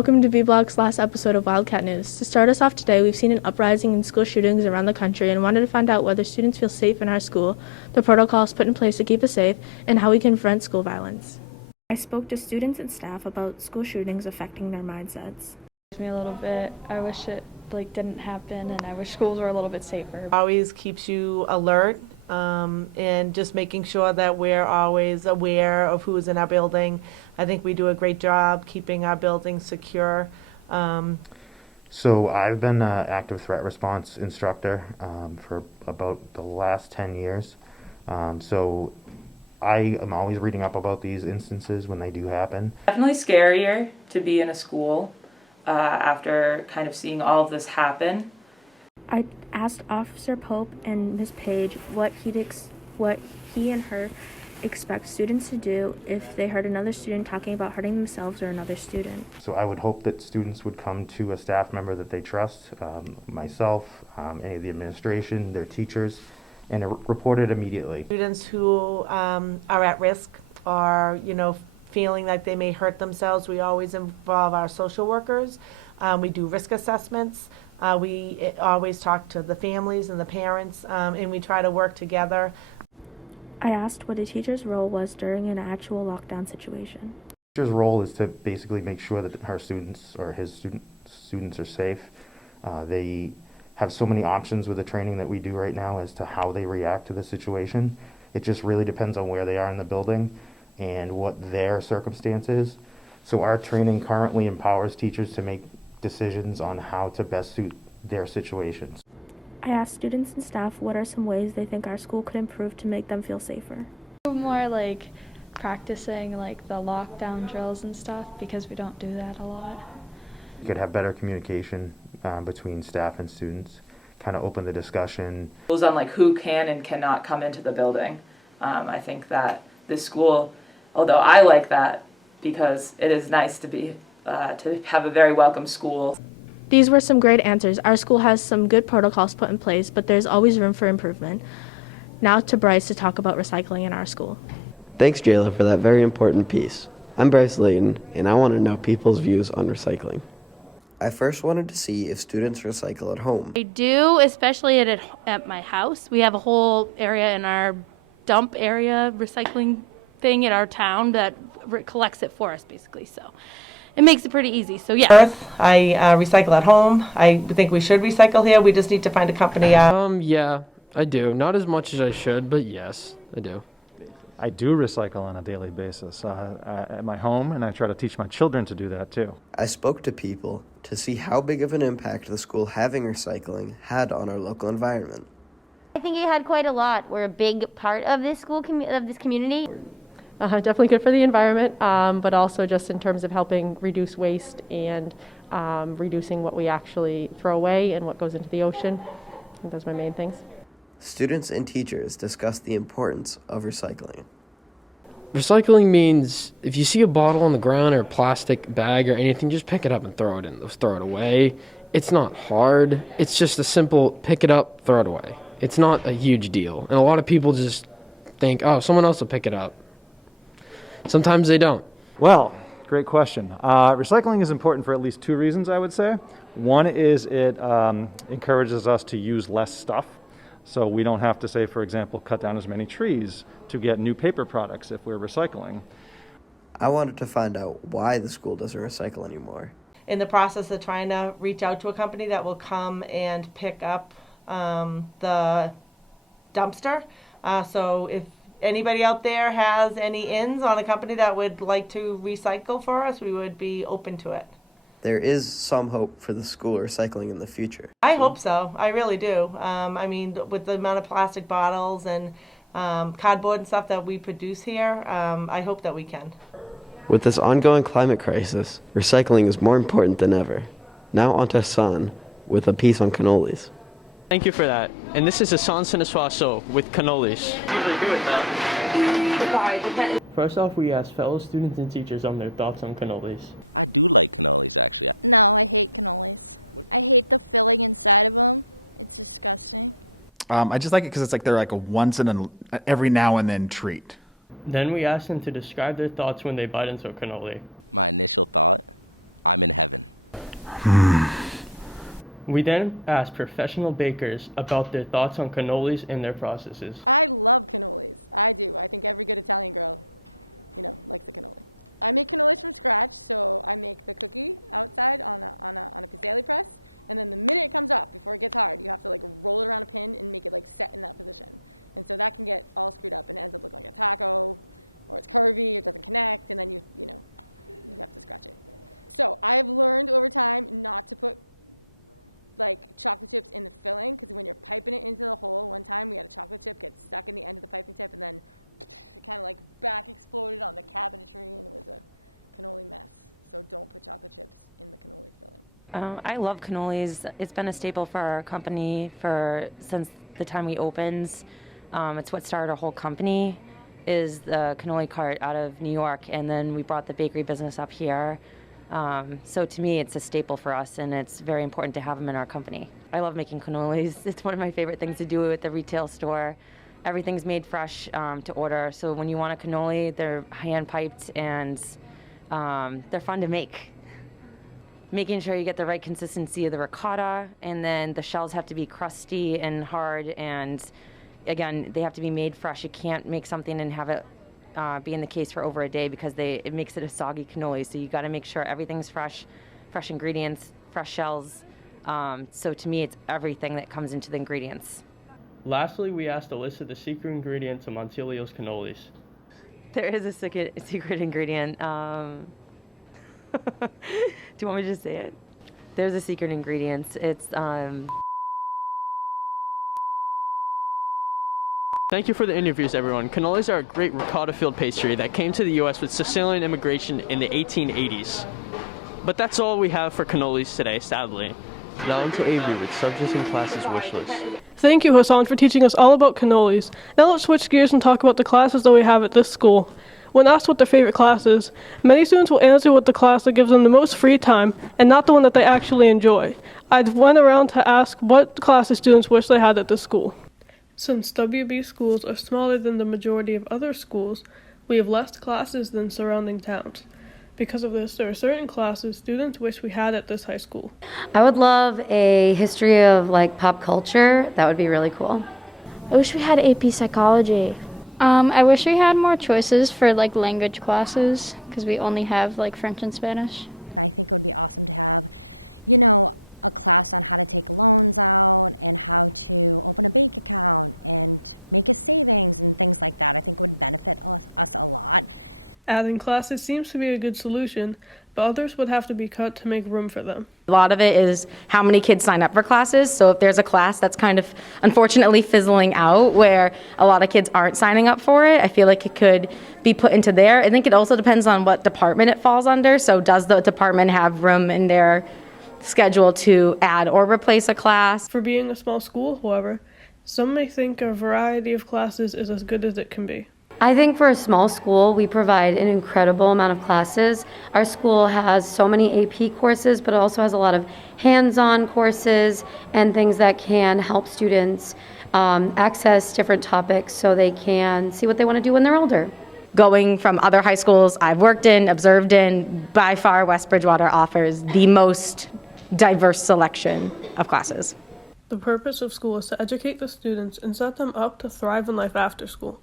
welcome to B-Block's last episode of Wildcat News. To start us off today, we've seen an uprising in school shootings around the country and wanted to find out whether students feel safe in our school, the protocols put in place to keep us safe, and how we can prevent school violence. I spoke to students and staff about school shootings affecting their mindsets. Me a little bit. I wish it didn't happen, and I wish schools were a little bit safer. Always keeps you alert, and just making sure that we're always aware of who's in our building. I think we do a great job keeping our building secure. So I've been an active threat response instructor for about the last 10 years. So I am always reading up about these instances when they do happen. Definitely scarier to be in a school after kind of seeing all of this happen. I asked Officer Pope and Ms. Page what he and her expect students to do if they heard another student talking about hurting themselves or another student. So I would hope that students would come to a staff member that they trust, myself, any of the administration, their teachers, and report it immediately. Students who are at risk or, feeling like they may hurt themselves, we always involve our social workers. We do risk assessments. We always talk to the families and the parents, and we try to work together. I asked what a teacher's role was during an actual lockdown situation. The teacher's role is to basically make sure that her students or his students are safe. They have so many options with the training that we do right now as to how they react to the situation. It just really depends on where they are in the building and what their circumstance is. So our training currently empowers teachers to make decisions on how to best suit their situations. I asked students and staff what are some ways they think our school could improve to make them feel safer. More practicing the lockdown drills and stuff, because we don't do that a lot. You could have better communication between staff and students, kind of open the discussion. Rules on who can and cannot come into the building. I think that this school, although I like that because it is nice to have a very welcome school. These were some great answers. Our school has some good protocols put in place, but there's always room for improvement. Now to Bryce to talk about recycling in our school. Thanks, Jayla, for that very important piece. I'm Bryce Layton, and I want to know people's views on recycling. I first wanted to see if students recycle at home. We do, especially at my house. We have a whole area in our dump area recycling thing in our town that collects it for us, basically. So it makes it pretty easy. So yeah. I recycle at home. I think we should recycle here. We just need to find a company. Yeah, I do. Not as much as I should, but yes, I do. I do recycle on a daily basis at my home, and I try to teach my children to do that too. I spoke to people to see how big of an impact the school having recycling had on our local environment. I think it had quite a lot. We're a big part of this school of this community. Definitely good for the environment, but also just in terms of helping reduce waste and reducing what we actually throw away and what goes into the ocean. I think those are my main things. Students and teachers discussed the importance of recycling. Recycling means if you see a bottle on the ground or a plastic bag or anything, just pick it up and throw it away. It's not hard. It's just a simple pick it up, throw it away. It's not a huge deal. And a lot of people just think, oh, someone else will pick it up. Sometimes they don't. Well, great question. Recycling is important for at least two reasons, I would say. One is it encourages us to use less stuff. So we don't have to, say, for example, cut down as many trees to get new paper products if we're recycling. I wanted to find out why the school doesn't recycle anymore. In the process of trying to reach out to a company that will come and pick up the dumpster. So if anybody out there has any ins on a company that would like to recycle for us, we would be open to it. There is some hope for the school recycling in the future. I hope so. I really do. With the amount of plastic bottles and cardboard and stuff that we produce here, I hope that we can. With this ongoing climate crisis, recycling is more important than ever. Now on to Hassan with a piece on cannolis. Thank you for that. And this is Hassan Siniswaso with Cannolis. First off, we asked fellow students and teachers on their thoughts on cannolis. I do like cannolis, actually. No, I hate cannolis. I hate the filling inside of them. It's disgusting. I just like it because it's they're a once in an every now and then treat. Then we asked them to describe their thoughts when they bite into a cannoli. My initial thought I'm in heaven. We then asked professional bakers about their thoughts on cannolis and their processes. I love cannolis. I do. I think every good Italian girl, likes a cannoli. I make cannolis from scratch, so I make the cookie outside on a piselli press, and then the minute it comes up, before it gets hard, you have to roll it around a pin and make it set in that position. And so that can get all screwed up and it ends up looking like a taco, or it's curvy, it doesn't connect, and then you have to scratch it. So I have learned over time not to put chocolate chips in the filling, because when you're piping it into the hole, one time we had a chocolate chip get stuck in the end of the piping tip, and then it kind of back exploded on the cabinetry, and it was a cannoli mess. So don't put chocolate chips in the cannoli filling. I love cannolis. It's been a staple for our company since the time we opened. It's what started our whole company, is the cannoli cart out of New York, and then we brought the bakery business up here. So to me, it's a staple for us, and it's very important to have them in our company. I love making cannolis. It's one of my favorite things to do at the retail store. Everything's made fresh to order, so when you want a cannoli, they're hand-piped, and they're fun to make. Making sure you get the right consistency of the ricotta, and then the shells have to be crusty and hard, and again, they have to be made fresh. You can't make something and have it be in the case for over a day, because it makes it a soggy cannoli. So you got to make sure everything's fresh ingredients, fresh shells. So to me, it's everything that comes into the ingredients. Lastly, we asked a list of the secret ingredients of Monsilio's cannolis. There is a secret ingredient. Do you want me to just say it? There's a secret ingredient. It's Thank you for the interviews, everyone. Cannolis are a great ricotta-filled pastry that came to the U.S. with Sicilian immigration in the 1880s. But that's all we have for cannolis today, sadly. Now on to Avery with subjects and classes wish list. Thank you, Hassan, for teaching us all about cannolis. Now let's switch gears and talk about the classes that we have at this school. When asked what their favorite class is, many students will answer with the class that gives them the most free time and not the one that they actually enjoy. I went around to ask what classes students wish they had at this school. Since WB schools are smaller than the majority of other schools, we have less classes than surrounding towns. Because of this, there are certain classes students wish we had at this high school. I would love a history of pop culture. That would be really cool. I wish we had AP psychology. I wish we had more choices for language classes, because we only have French and Spanish. I think it would be awesome to have, a class on how to take loans out and how to open a bank account and make a savings and things like that. I think it would benefit us a lot. Adding classes seems to be a good solution, but others would have to be cut to make room for them. A lot of it is how many kids sign up for classes. So if there's a class that's kind of unfortunately fizzling out where a lot of kids aren't signing up for it, I feel like it could be put into there. I think it also depends on what department it falls under. So does the department have room in their schedule to add or replace a class? For being a small school, however, some may think a variety of classes is as good as it can be. I think for a small school, we provide an incredible amount of classes. Our school has so many AP courses, but it also has a lot of hands-on courses and things that can help students access different topics so they can see what they want to do when they're older. Going from other high schools I've worked in, observed in, by far West Bridgewater offers the most diverse selection of classes. The purpose of school is to educate the students and set them up to thrive in life after school.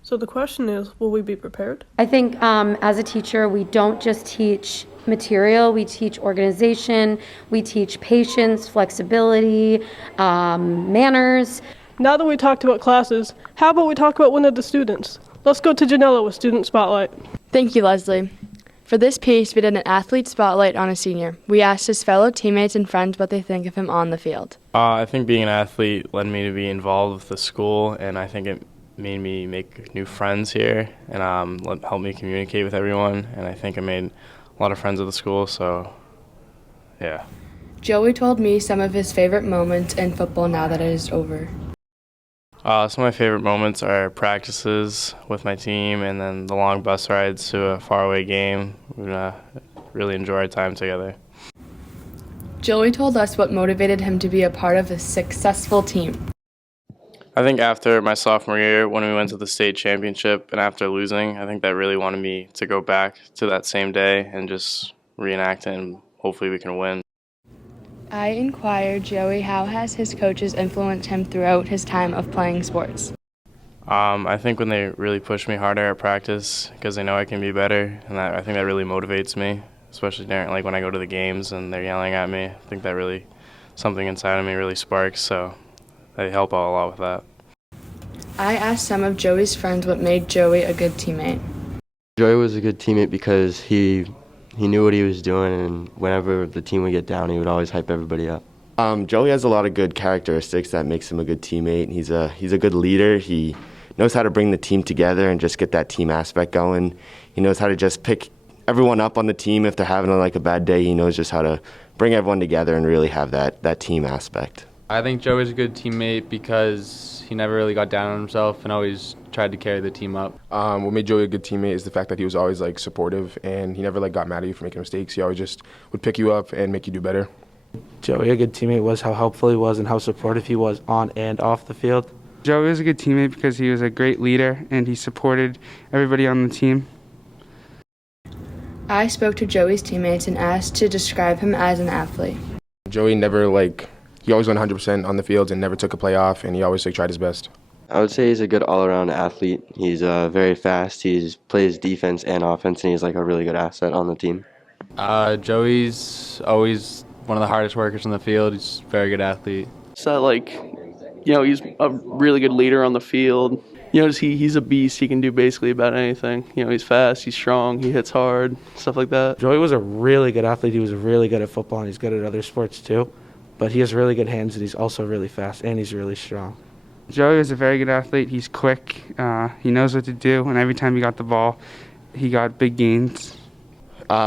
So the question is, will we be prepared? I think as a teacher, we don't just teach material, we teach organization, we teach patience, flexibility, manners. Now that we talked about classes, how about we talk about one of the students? Let's go to Janella with Student Spotlight. Thank you, Leslie. For this piece, we did an athlete spotlight on a senior. We asked his fellow teammates and friends what they think of him on the field. I think being an athlete led me to be involved with the school, and I think it made me make new friends here and helped me communicate with everyone, and I think I made a lot of friends at the school, so yeah. Joey told me some of his favorite moments in football now that it is over. Some of my favorite moments are practices with my team and then the long bus rides to a faraway game. We really enjoy our time together. Joey told us what motivated him to be a part of a successful team. I think after my sophomore year, when we went to the state championship and after losing, I think that really wanted me to go back to that same day and just reenact it, and hopefully we can win. I inquired Joey how has his coaches influenced him throughout his time of playing sports. I think when they really push me harder at practice because they know I can be better, and I think that really motivates me, especially during, like when I go to the games and they're yelling at me. I think that really, something inside of me really sparks, so they help out a lot with that. I asked some of Joey's friends what made Joey a good teammate. Joey was a good teammate because he knew what he was doing, and whenever the team would get down, he would always hype everybody up. Joey has a lot of good characteristics that makes him a good teammate. He's a good leader. He knows how to bring the team together and just get that team aspect going. He knows how to just pick everyone up on the team if they're having a bad day. He knows just how to bring everyone together and really have that team aspect. I think Joey's a good teammate because he never really got down on himself and always tried to carry the team up. What made Joey a good teammate is the fact that he was always supportive, and he never got mad at you for making mistakes. He always just would pick you up and make you do better. Joey, a good teammate, was how helpful he was and how supportive he was on and off the field. Joey was a good teammate because he was a great leader and he supported everybody on the team. I spoke to Joey's teammates and asked to describe him as an athlete. Joey never he always went 100% on the field and never took a play off, and he always tried his best. I would say he's a good all-around athlete. He's very fast. He plays defense and offense, and he's a really good asset on the team. Joey's always one of the hardest workers on the field. He's a very good athlete. So he's a really good leader on the field. He's a beast. He can do basically about anything. He's fast, he's strong, he hits hard, stuff like that. Joey was a really good athlete. He was really good at football, and he's good at other sports too. But he has really good hands, and he's also really fast, and he's really strong. Joey was a very good athlete. He's quick. He knows what to do, and every time he got the ball, he got big gains.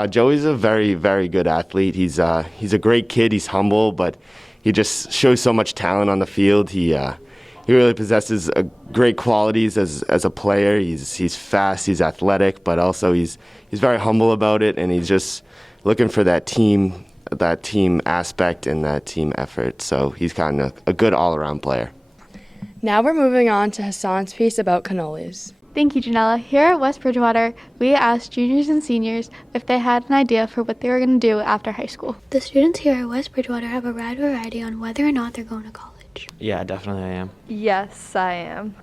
Joey's a very, very good athlete. He's a great kid. He's humble, but he just shows so much talent on the field. He really possesses great qualities as a player. He's fast. He's athletic, but also he's very humble about it, and he's just looking for that team aspect and that team effort. So he's kind of a good all-around player. Now we're moving on to Hassan's piece about cannolis. Thank you, Janella. Here at West Bridgewater, we asked juniors and seniors if they had an idea for what they were going to do after high school. The students here at West Bridgewater have a wide variety on whether or not they're going to college. Yeah, definitely I am. Yes, I am.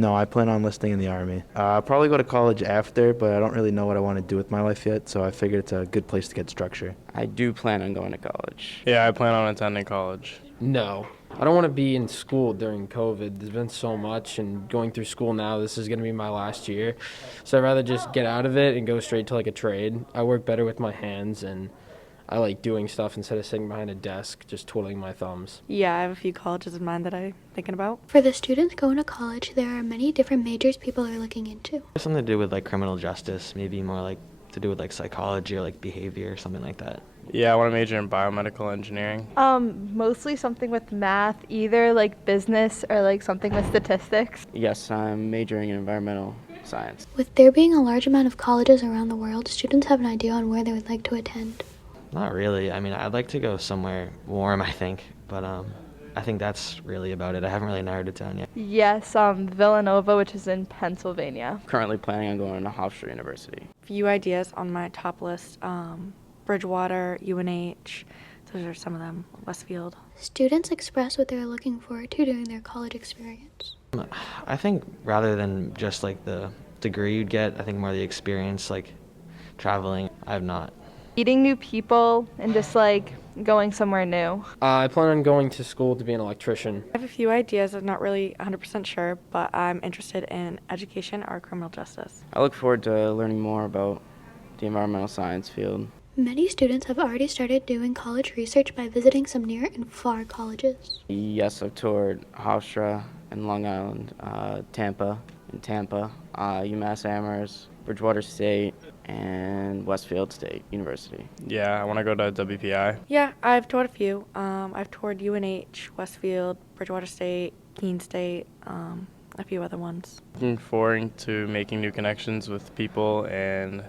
No, I plan on enlisting in the Army. I'll probably go to college after, but I don't really know what I want to do with my life yet, so I figured it's a good place to get structure. I do plan on going to college. Yeah, I plan on attending college. No. I don't want to be in school during COVID. There's been so much, and going through school now, this is going to be my last year. So I'd rather just get out of it and go straight to a trade. I work better with my hands, and I like doing stuff instead of sitting behind a desk, just twiddling my thumbs. Yeah, I have a few colleges in mind that I'm thinking about. For the students going to college, there are many different majors people are looking into. Something to do with criminal justice, maybe more to do with psychology or behavior or something like that. Yeah, I want to major in biomedical engineering. Mostly something with math, either business or something with statistics. Yes, I'm majoring in environmental science. With there being a large amount of colleges around the world, students have an idea on where they would like to attend. Not really. I mean, I'd like to go somewhere warm, I think, but I think that's really about it. I haven't really narrowed it down yet. Yes, Villanova, which is in Pennsylvania. Currently planning on going to Hofstra University. Few ideas on my top list. Bridgewater, UNH, those are some of them, Westfield. Students express what they're looking forward to during their college experience. I think rather than just the degree you'd get, I think more the experience, traveling. I have not. Meeting new people and just going somewhere new. I plan on going to school to be an electrician. I have a few ideas. I'm not really 100% sure, but I'm interested in education or criminal justice. I look forward to learning more about the environmental science field. Many students have already started doing college research by visiting some near and far colleges. Yes, I've toured Hofstra in Long Island, Tampa, UMass Amherst, Bridgewater State, and Westfield State University. Yeah, I want to go to WPI. Yeah, I've toured a few. I've toured UNH, Westfield, Bridgewater State, Keene State, a few other ones. Looking forward to making new connections with people and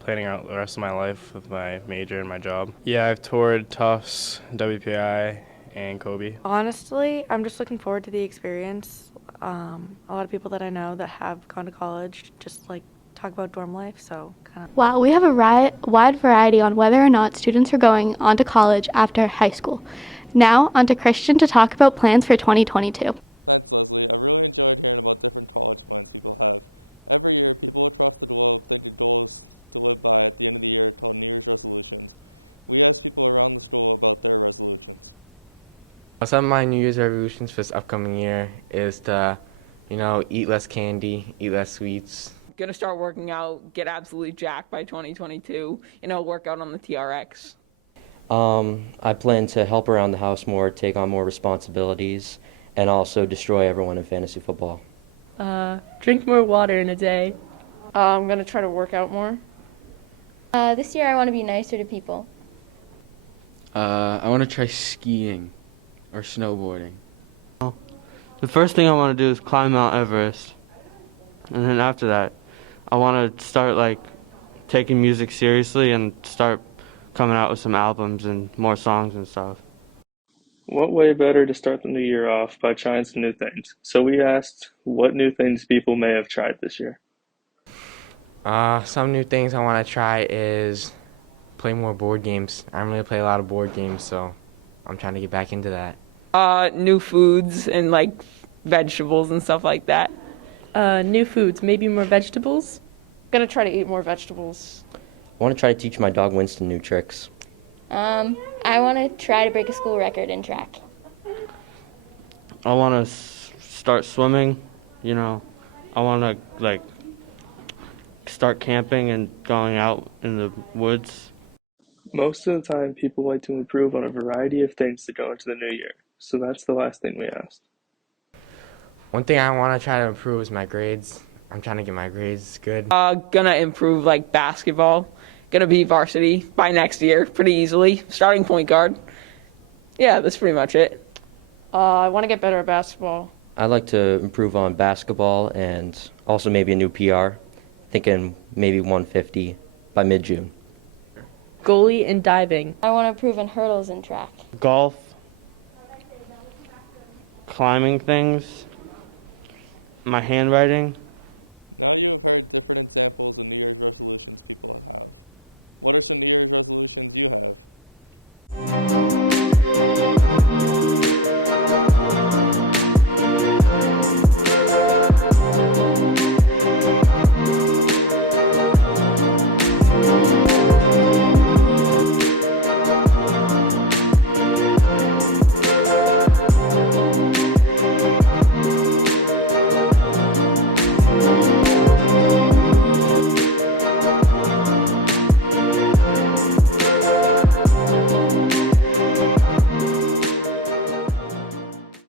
planning out the rest of my life with my major and my job. Yeah, I've toured Tufts, WPI, and Kobe. Honestly, I'm just looking forward to the experience. A lot of people that I know that have gone to college just talk talk about dorm life, so kind of. Wow, we have a wide variety on whether or not students are going on to college after high school. Now, on to Christian to talk about plans for 2022. Thanks, Leslie. I've really enjoyed hearing about different college plans people have. Every year, people across the globe think their goals to live by at the end of the year called New Year's resolutions. We asked people around the school about their resolutions. Some of my New Year's resolutions for this upcoming year is to, eat less candy, eat less sweets. Gonna start working out, get absolutely jacked by 2022, work out on the TRX. I plan to help around the house more, take on more responsibilities, and also destroy everyone in fantasy football. Drink more water in a day. I'm going to try to work out more. This year I want to be nicer to people. I want to try skiing or snowboarding. The first thing I want to do is climb Mount Everest. And then after that, I want to start taking music seriously and start coming out with some albums and more songs and stuff. What way better to start the new year off by trying some new things? So we asked what new things people may have tried this year. Some new things I want to try is play more board games. I don't really play a lot of board games, so I'm trying to get back into that. New foods and vegetables and stuff like that. New foods, maybe more vegetables. I'm going to try to eat more vegetables. I want to try to teach my dog Winston new tricks. I want to try to break a school record in track. I want to start swimming, I want to start camping and going out in the woods. Most of the time, people like to improve on a variety of things to go into the new year. So that's the last thing we asked. One thing I want to try to improve is my grades. I'm trying to get my grades good. Gonna improve basketball. Gonna be varsity by next year pretty easily. Starting point guard. Yeah, that's pretty much it. I want to get better at basketball. I'd like to improve on basketball and also maybe a new PR. Thinking maybe 150 by mid-June. Goalie and diving. I want to improve in hurdles and track. Golf, climbing things, my handwriting. Now you have heard different examples of New Year's resolutions people have. What are some New Year's resolutions you have?